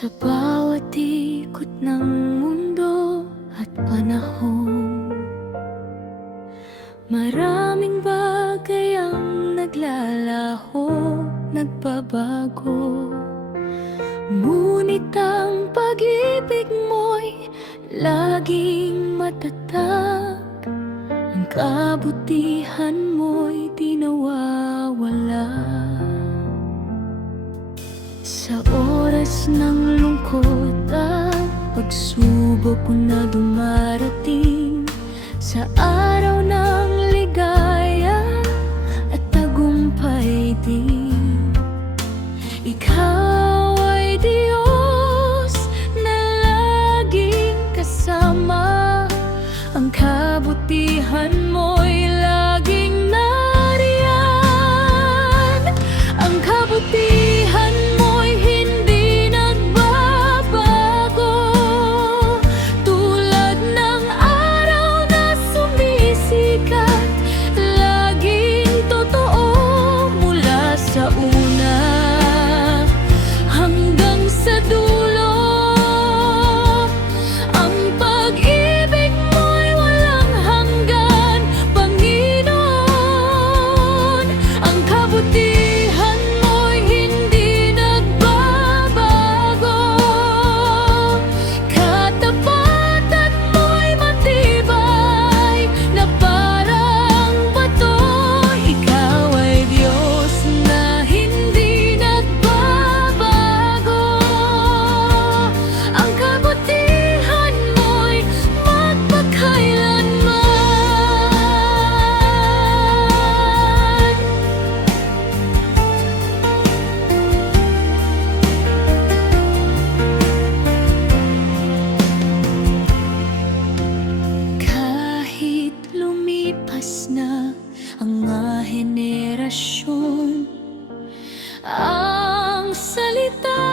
Sa bawat ikot ng mundo at panahon, maraming bagay ang naglalaho, nagbabago. Ngunit ang pag-ibig mo'y laging matatag, ang kabutihan mo'y di nawawala. Sa oras ng lungkot at pagsubok na dumarating, sa araw ng ligaya at tagumpay din, Ikaw ay Diyos na laging kasama. Ang kabutihan mo'y laging nariyan. Ang kabutihan mo'y hindi nagbabago, tulad ng araw na sumisikat, laging totoo mula sa una hanggang sa dulo. Ang pag-ibig mo'y walang hanggan, Panginoon. Ang kabutihan mo'y hindi nagbabago, katapatan mo'y matibay na parang bato. Ikaw ay Diyos na hindi nagbabago. Ang kabutihan mo'y magpakailanman. Kahit lumipas na ang mga henerasyon, ang salita